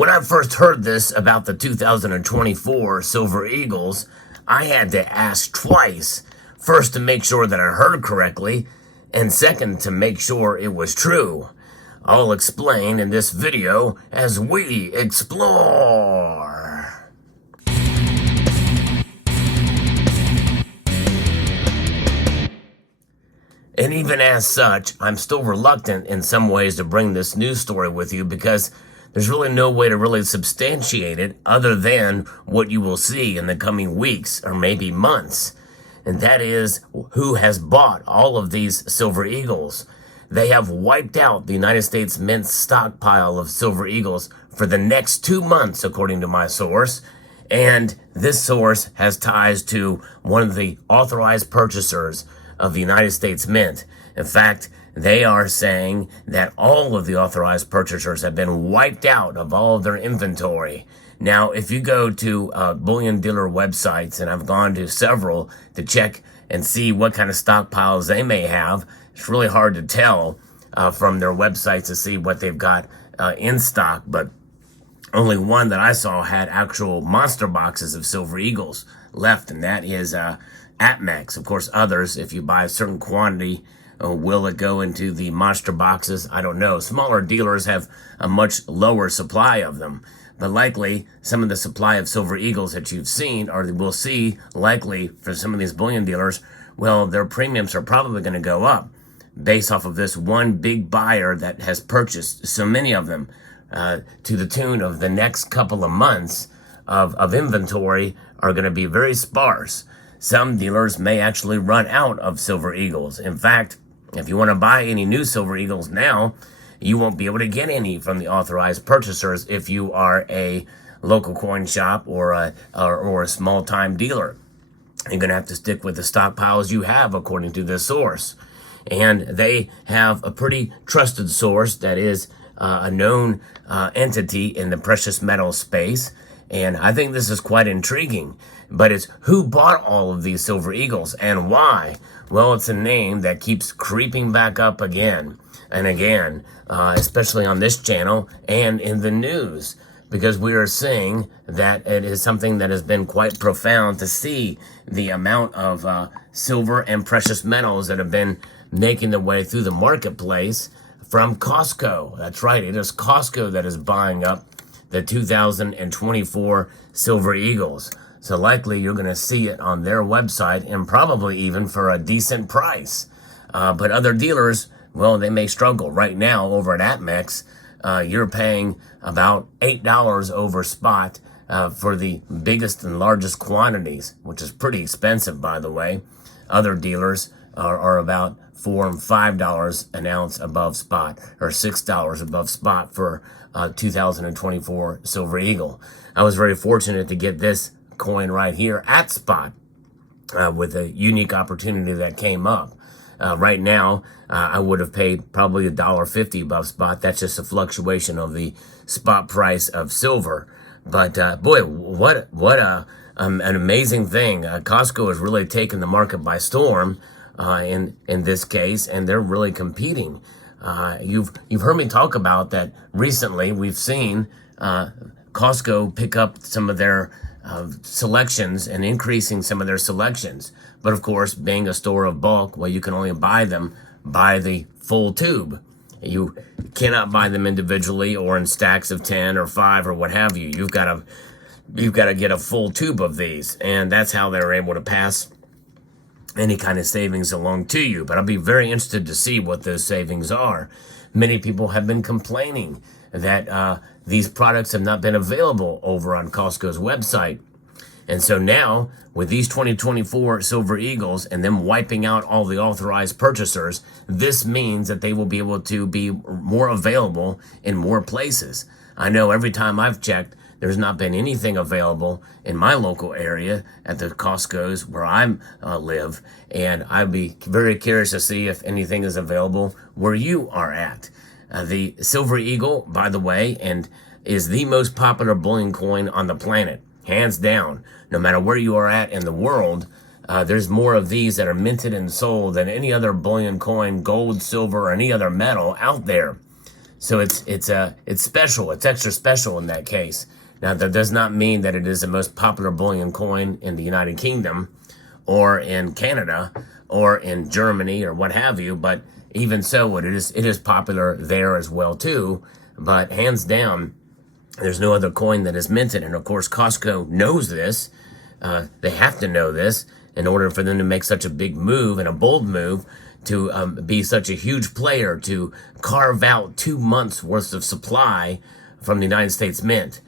When I first heard this about the 2024 Silver Eagles, I had to ask twice. First, to make sure that I heard correctly, and second, to make sure it was true. I'll explain in this video as we explore. And even as such, I'm still reluctant in some ways to bring this news story with you because there's really no way to really substantiate it other than what you will see in the coming weeks or maybe months. And that is who has bought all of these Silver Eagles. They have wiped out the United States Mint's stockpile of Silver Eagles for the next 2 months, according to my source. And this source has ties to one of the authorized purchasers of the United States Mint. In fact, they are saying that all of the authorized purchasers have been wiped out of all of their inventory. Now, if you go to bullion dealer websites, and I've gone to several to check and see what kind of stockpiles they may have, it's really hard to tell from their websites to see what they've got in stock, but only one that I saw had actual monster boxes of Silver Eagles left, and that is APMEX. Of course, others, if you buy a certain quantity, will it go into the monster boxes? I don't know. Smaller dealers have a much lower supply of them. But likely, some of the supply of Silver Eagles that you've seen, or will see likely for some of these bullion dealers, well, their premiums are probably going to go up based off of this one big buyer that has purchased so many of them to the tune of the next couple of months of inventory are going to be very sparse. Some dealers may actually run out of Silver Eagles. In fact, if you want to buy any new Silver Eagles now, you won't be able to get any from the authorized purchasers if you are a local coin shop or a small-time dealer. You're going to have to stick with the stockpiles you have, according to this source. And they have a pretty trusted source that is a known entity in the precious metal space. And I think this is quite intriguing. But it's who bought all of these Silver Eagles and why? Well, it's a name that keeps creeping back up again and again, especially on this channel and in the news, because we are seeing that it is something that has been quite profound to see the amount of silver and precious metals that have been making their way through the marketplace from Costco. That's right, it is Costco that is buying up the 2024 Silver Eagles. So likely you're going to see it on their website and probably even for a decent price. But other dealers, well, they may struggle. Right now over at APMEX, you're paying about $8 over spot for the biggest and largest quantities, which is pretty expensive, by the way. Other dealers are about $4 and $5 an ounce above spot, or $6 above spot for 2024 Silver Eagle. I was very fortunate to get this coin right here at spot with a unique opportunity that came up. Right now, I would have paid probably $1.50 above spot. That's just a fluctuation of the spot price of silver. But boy, what an amazing thing! Costco has really taken the market by storm in this case, and they're really competing. You've heard me talk about that recently. We've seen Costco pick up some of their selections and increasing some of their selections. But of course, being a store of bulk, well, you can only buy them by the full tube. You cannot buy them individually or in stacks of 10 or 5 or what have you. You've got to get a full tube of these, and that's how they're able to pass any kind of savings along to you. But I'll be very interested to see what those savings are. Many people have been complaining that these products have not been available over on Costco's website. And so now, with these 2024 Silver Eagles and them wiping out all the authorized purchasers, this means that they will be able to be more available in more places. I know every time I've checked, there's not been anything available in my local area at the Costco's where I live. And I'd be very curious to see if anything is available where you are at. The Silver Eagle, by the way, and is the most popular bullion coin on the planet, hands down. No matter where you are at in the world, there's more of these that are minted and sold than any other bullion coin, gold, silver, or any other metal out there. So it's special. It's extra special in that case. Now, that does not mean that it is the most popular bullion coin in the United Kingdom or in Canada or in Germany or what have you, but even so, it is popular there as well too. But hands down, there's no other coin that is minted. And of course, Costco knows this. They have to know this in order for them to make such a big move and a bold move to be such a huge player, to carve out 2 months worth of supply from the United States Mint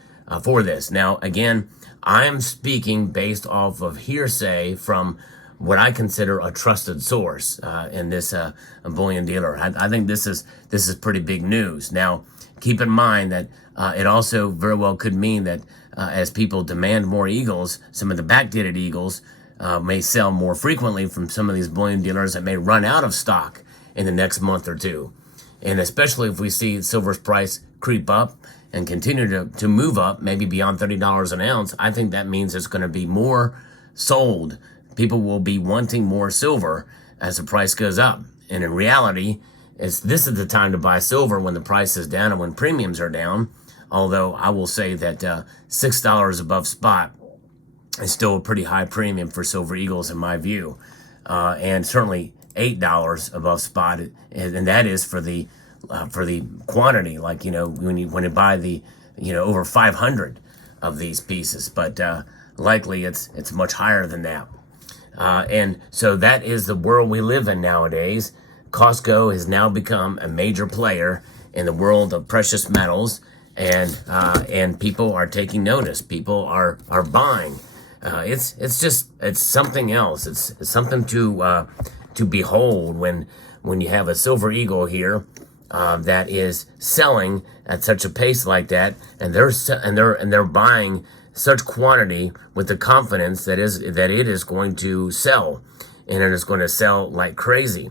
for this. Now, again, I'm speaking based off of hearsay from what I consider a trusted source in this bullion dealer. I think this is pretty big news. Now, keep in mind that it also very well could mean that as people demand more eagles, some of the backdated eagles may sell more frequently from some of these bullion dealers that may run out of stock in the next month or two. And especially if we see silver's price creep up and continue to move up, maybe beyond $30 an ounce, I think that means it's going to be more sold. People will be wanting more silver as the price goes up. And in reality, this is the time to buy silver when the price is down and when premiums are down. Although I will say that $6 above spot is still a pretty high premium for silver eagles in my view. And certainly $8 above spot, and that is for the quantity, like, when you buy the, over 500 of these pieces, but likely it's much higher than that. And so that is the world we live in nowadays. Costco has now become a major player in the world of precious metals, and people are taking notice. People are buying. It's something else. It's something to behold when you have a silver eagle here that is selling at such a pace like that, and they're buying such quantity with the confidence that it is going to sell, and it is going to sell like crazy,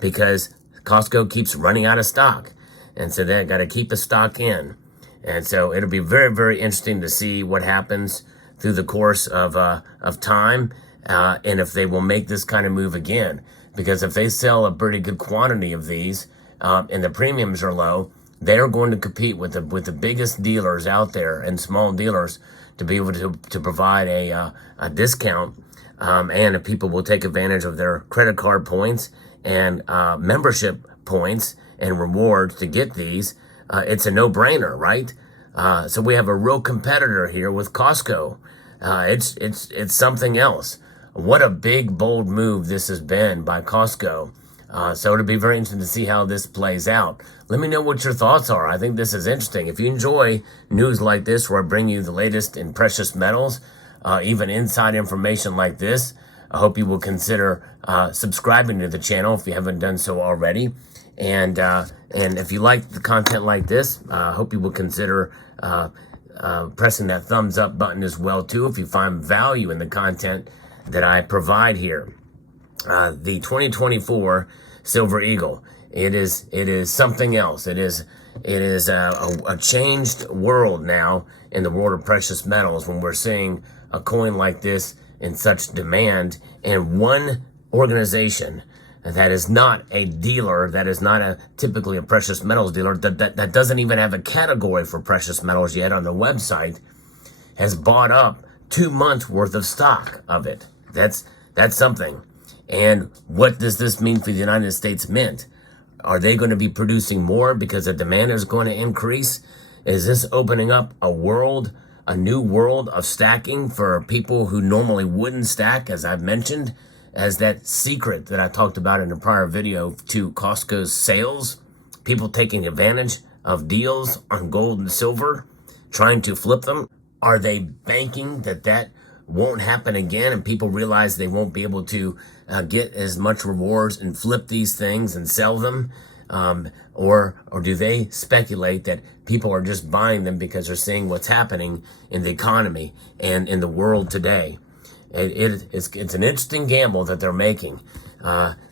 because Costco keeps running out of stock, and so they got to keep the stock in, and so it'll be very, very interesting to see what happens through the course of time, and if they will make this kind of move again, because if they sell a pretty good quantity of these, and the premiums are low, they're going to compete with the biggest dealers out there and small dealers to be able to provide a discount, and if people will take advantage of their credit card points and membership points and rewards to get these, it's a no-brainer, right? So we have a real competitor here with Costco. It's something else. What a big, bold move this has been by Costco. So it'll be very interesting to see how this plays out. Let me know what your thoughts are. I think this is interesting. If you enjoy news like this, where I bring you the latest in precious metals, even inside information like this, I hope you will consider subscribing to the channel if you haven't done so already. And if you like the content like this, I hope you will consider pressing that thumbs up button as well too if you find value in the content that I provide here. The 2024 Silver Eagle. It is something else. It is a changed world now in the world of precious metals when we're seeing a coin like this in such demand, and one organization that is not a dealer, that is not typically a precious metals dealer, that doesn't even have a category for precious metals yet on the website, has bought up 2 months worth of stock of it. That's something. And what does this mean for the United States Mint? Are they going to be producing more because the demand is going to increase? Is this opening up a new world of stacking for people who normally wouldn't stack, as I've mentioned, as that secret that I talked about in a prior video to Costco's sales? People taking advantage of deals on gold and silver, trying to flip them. Are they banking that won't happen again, and people realize they won't be able to get as much rewards and flip these things and sell them? Or do they speculate that people are just buying them because they're seeing what's happening in the economy and in the world today? It's an interesting gamble that they're making.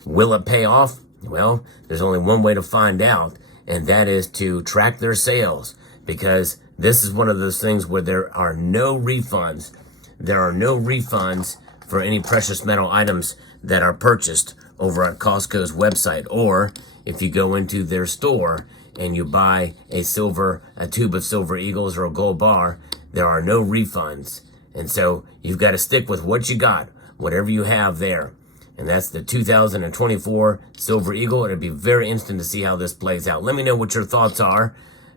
Will it pay off? Well, there's only one way to find out, and that is to track their sales, because this is one of those things where there are no refunds. There are no refunds for any precious metal items that are purchased over at Costco's website, or if you go into their store and you buy a tube of silver eagles or a gold bar, there are no refunds. And so you've got to stick with what you got, whatever you have there. And that's the 2024 Silver Eagle. It'll be very interesting to see how this plays out. Let me know what your thoughts are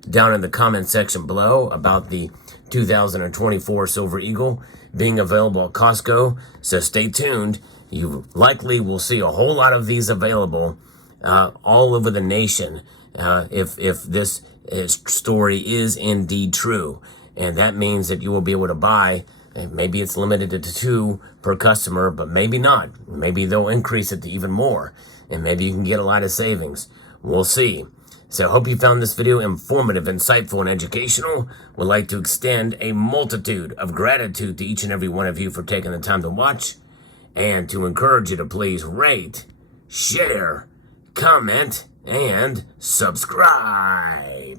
down in the comment section below about the 2024 Silver Eagle being available at Costco. So stay tuned. You likely will see a whole lot of these available all over the nation if this story is indeed true. And that means that you will be able to buy. Maybe it's limited to 2 per customer, but maybe not. Maybe they'll increase it to even more, and maybe you can get a lot of savings. We'll see. So I hope you found this video informative, insightful, and educational. Would like to extend a multitude of gratitude to each and every one of you for taking the time to watch, and to encourage you to please rate, share, comment, and subscribe.